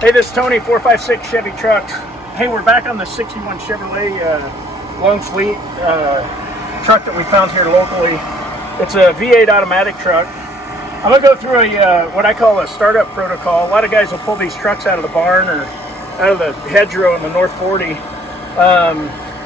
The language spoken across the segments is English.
Hey, this is Tony, 456 Chevy Trucks. Hey, we're back on the 61 Chevrolet long fleet truck that we found here locally. It's a V8 automatic truck. I'm gonna go through a what I call a startup protocol. A lot of guys will pull these trucks out of the barn or out of the hedgerow in the North 40.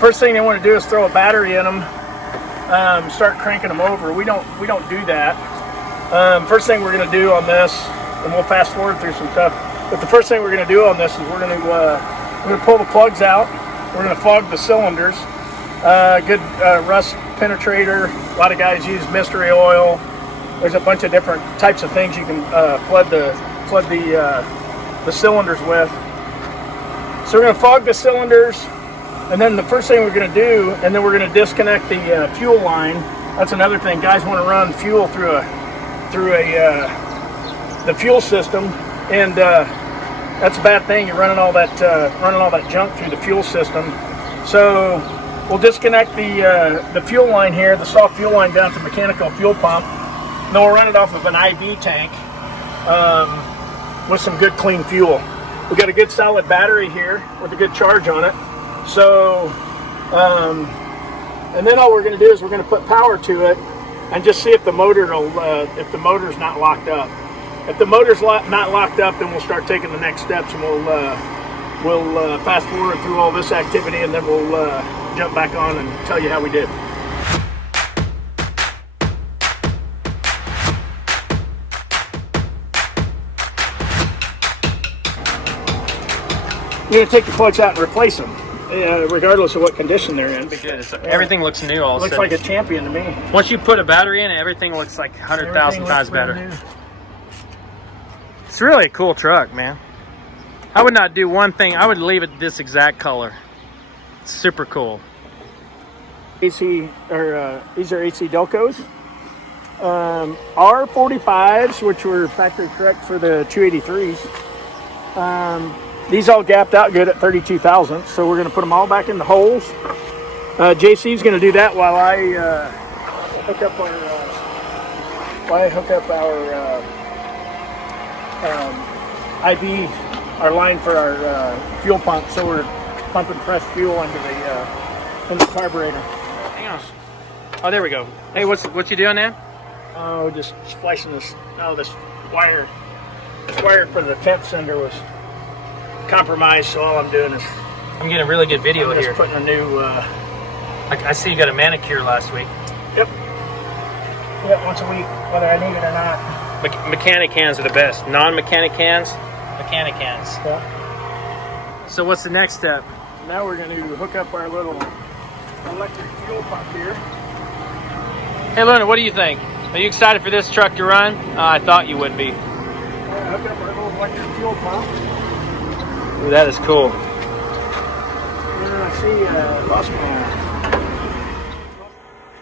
First thing they want to do is throw a battery in them, start cranking them over. We don't do that. First thing we're gonna do on this, and we'll fast forward through some stuff. But the first thing we're going to do on this is we're going to pull the plugs out. We're going to fog the cylinders. Good rust penetrator. A lot of guys use mystery oil. There's a bunch of different types of things you can flood the cylinders with. So we're going to fog the cylinders, and then the first thing we're going to do, and then we're going to disconnect the fuel line. That's another thing. Guys want to run fuel through the fuel system, and that's a bad thing. You're running all that junk through the fuel system. So we'll disconnect the fuel line here, the soft fuel line, down to the mechanical fuel pump. And then we'll run it off of an IV tank with some good clean fuel. We got a good solid battery here with a good charge on it. So and then all we're going to do is we're going to put power to it and just see if the motor's not locked up. If the motor's not locked up, then we'll start taking the next steps, and we'll fast forward through all this activity, and then we'll jump back on and tell you how we did. You're going to take the plugs out and replace them, regardless of what condition they're in. Because everything looks new all of a sudden. Looks like a champion to me. Once you put a battery in it, everything looks like 100,000 times better. New. It's really a cool truck, man. I would not do one thing. I would leave it this exact color. It's super cool. These are AC Delcos. R45s, which were factory correct for the 283s. These all gapped out good at 32,000, so we're going to put them all back in the holes. JC's going to do that while I hook up our IV, our line for our fuel pump, so we're pumping fresh fuel into the carburetor. Hang on. Oh, there we go. Hey, what's you doing now? Oh, just splicing this. Oh, this wire for the temp sender was compromised, so all I'm doing is I'm getting a really good video just here. Putting a new. I see you got a manicure last week. Yep. Once a week, whether I need it or not. Mechanic hands are the best. Non-mechanic hands, mechanic hands. Yeah. So what's the next step? Now we're going to hook up our little electric fuel pump here. Hey, Luna, what do you think? Are you excited for this truck to run? I thought you would be. Hook up our little electric fuel pump. Ooh, that is cool. I see, lost my.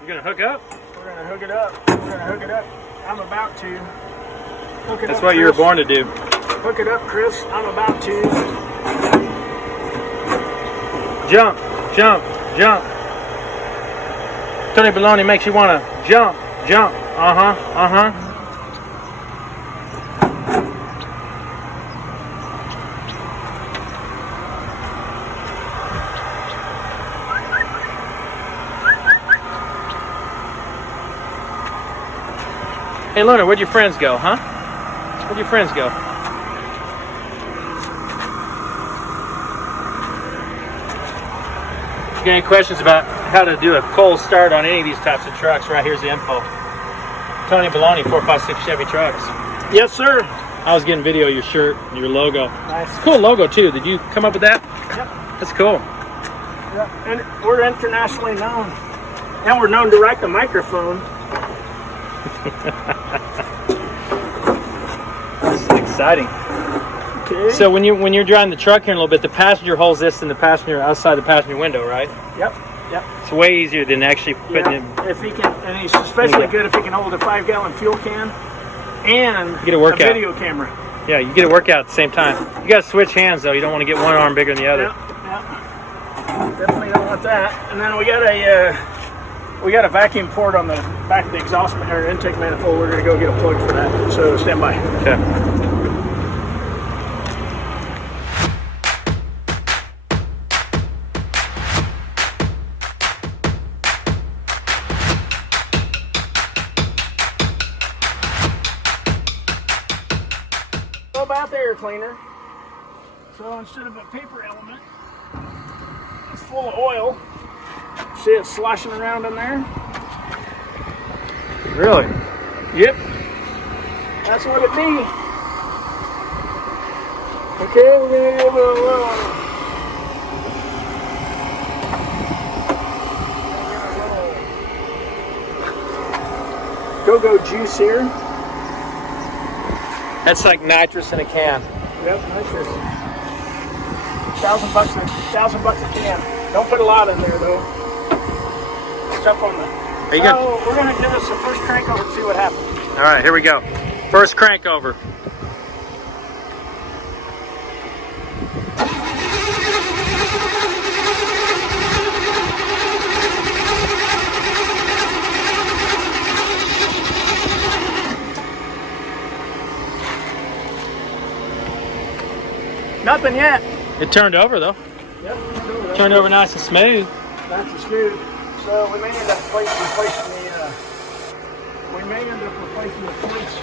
You're going to hook up? We're going to hook it up. We're going to hook it up. I'm about to hook it up. That's what you were born to do. Hook it up, Chris. I'm about to. Jump, jump, jump. Tony Baloney makes you want to jump, jump. Uh-huh, uh-huh. Hey, Luna, where'd your friends go, huh? Where'd your friends go? If you got any questions about how to do a cold start on any of these types of trucks, right here's the info. Tony Baloney, 456 Chevy Trucks. Yes, sir. I was getting video of your shirt and your logo. Nice. Cool logo, too. Did you come up with that? Yep. That's cool. Yep. And we're internationally known. And we're known to write the microphone. This is exciting. Okay. So when you're driving the truck here in a little bit, the passenger holds this in the passenger outside the passenger window, right? Yep. Yep. It's way easier than actually putting it. If he can, and he's especially good if he can hold a 5-gallon fuel can and get a workout. video camera. Yeah, you get a workout at the same time. You got to switch hands though. You don't want to get one arm bigger than the other. Yep. Definitely don't want that. And then we got a vacuum port on the back of the exhaust or intake manifold. We're going to go get a plug for that. So stand by. Okay. bath air cleaner. So instead of a paper element, it's full of oil. See it sloshing around in there? Really? Yep. That's what it be. Okay, we're gonna give it a little go-go juice here. That's like nitrous in a can. Yep, nitrous. $1,000 a can. Don't put a lot in there though. Jump on the. Are you good? Oh, we're gonna give this the first crank over and see what happens. All right, here we go. First crank over. Nothing yet. It turned over though. Yep. Turned over nice and smooth. Nice and smooth. So we may end up replacing the plates.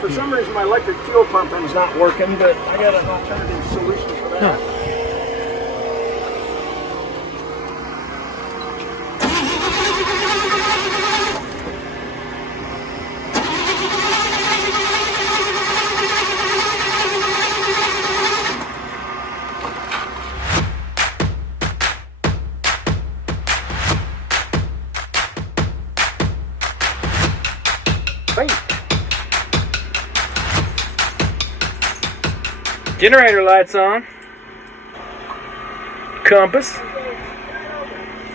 For some reason, my electric fuel pumping is not working, but I got an alternative solution for that. Generator lights on. Compass.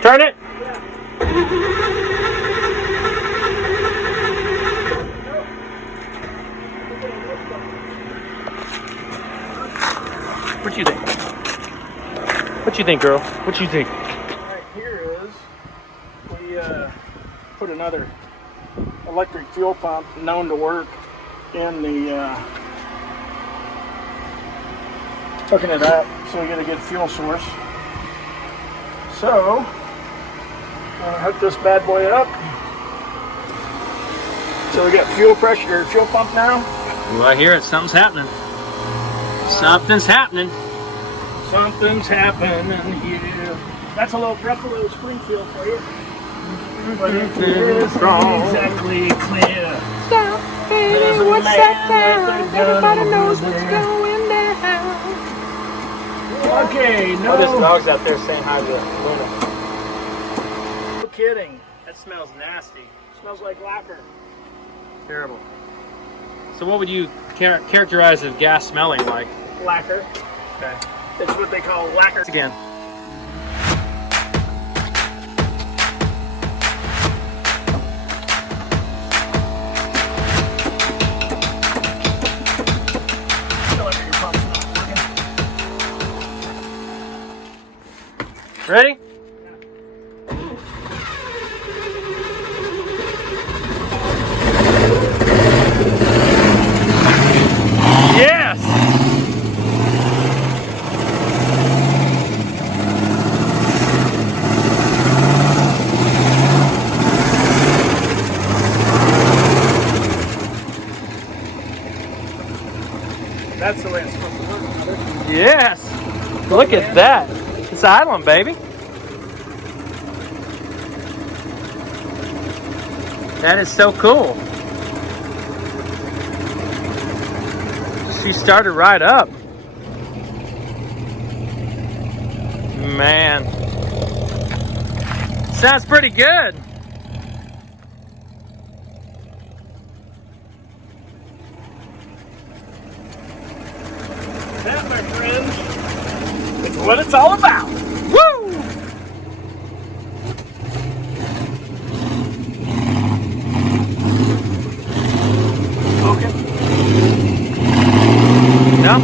Turn it. What you think? What you think, girl? What you think? Right here is we put another electric fuel pump known to work in the hooking it up so we get a good fuel source. So I'm gonna hook this bad boy up. So we got fuel pressure, fuel pump now. Well, I hear it. Something's happening. Something's happening. Something's happening here. That's a little Buffalo Springfield for you. But it is exactly clear. Stop, baby, what's that sound? Everybody knows what's going down. Okay, no. Oh, this dog's out there saying hi to Luna. No kidding. That smells nasty. Smells like lacquer. Terrible. So what would you characterize as gas smelling like? Lacquer. Okay. It's what they call lacquer. Again. Ready? Yes! That's the way it's supposed to work, brother. Yes! Look at that. It's idling, baby. That is so cool. She started right up. Man. Sounds pretty good. That, my friends, is what it's all about. Woo! Okay. No?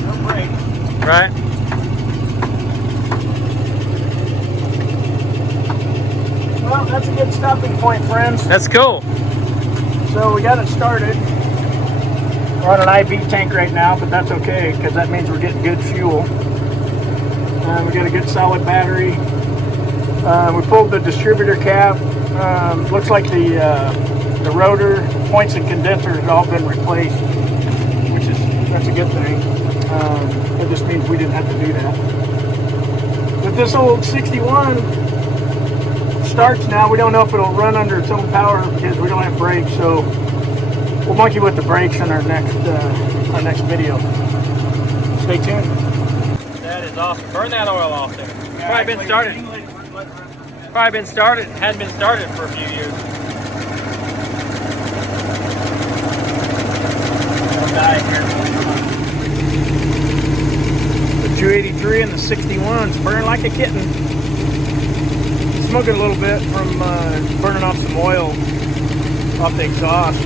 No break. Right? Well, that's a good stopping point, friends. That's cool. So we got it started. We're on an IB tank right now, but that's okay because that means we're getting good fuel. And we got a good solid battery. We pulled the distributor cap. Looks like the rotor, points and condensers have all been replaced, that's a good thing. It just means we didn't have to do that. But this old 61 starts now. We don't know if it'll run under its own power because we don't have brakes, so we'll monkey with the brakes in our next video. Stay tuned. That is awesome. Burn that oil off there. Probably been started. Hadn't been started for a few years. The 283 and the 61's burning like a kitten. Smoking a little bit from burning off some oil off the exhaust.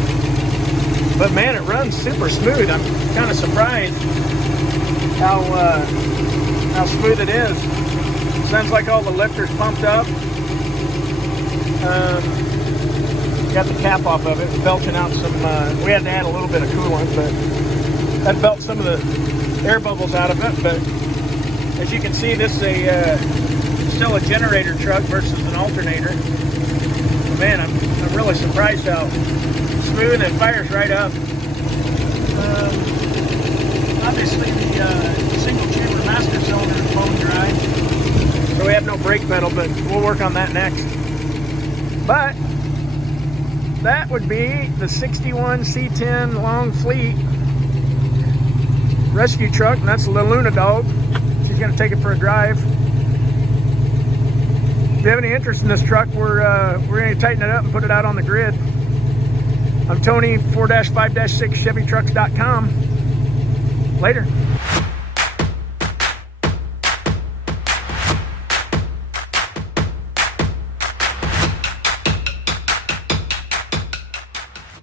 But man, it runs super smooth. I'm kind of surprised how smooth it is. Sounds like all the lifters pumped up. Got the cap off of it, belching out some, we had to add a little bit of coolant, but that belched some of the air bubbles out of it. But as you can see, this is still a generator truck versus an alternator. Man, I'm really surprised how smooth it fires right up. Obviously the single chamber master cylinder is bone dry, so we have no brake pedal, but we'll work on that next. But that would be the 61 C10 long fleet rescue truck, and that's the Luna dog. She's going to take it for a drive. If you have any interest in this truck, we're going to tighten it up and put it out on the grid. I'm Tony, 4-5-6 ChevyTrucks.com. Later.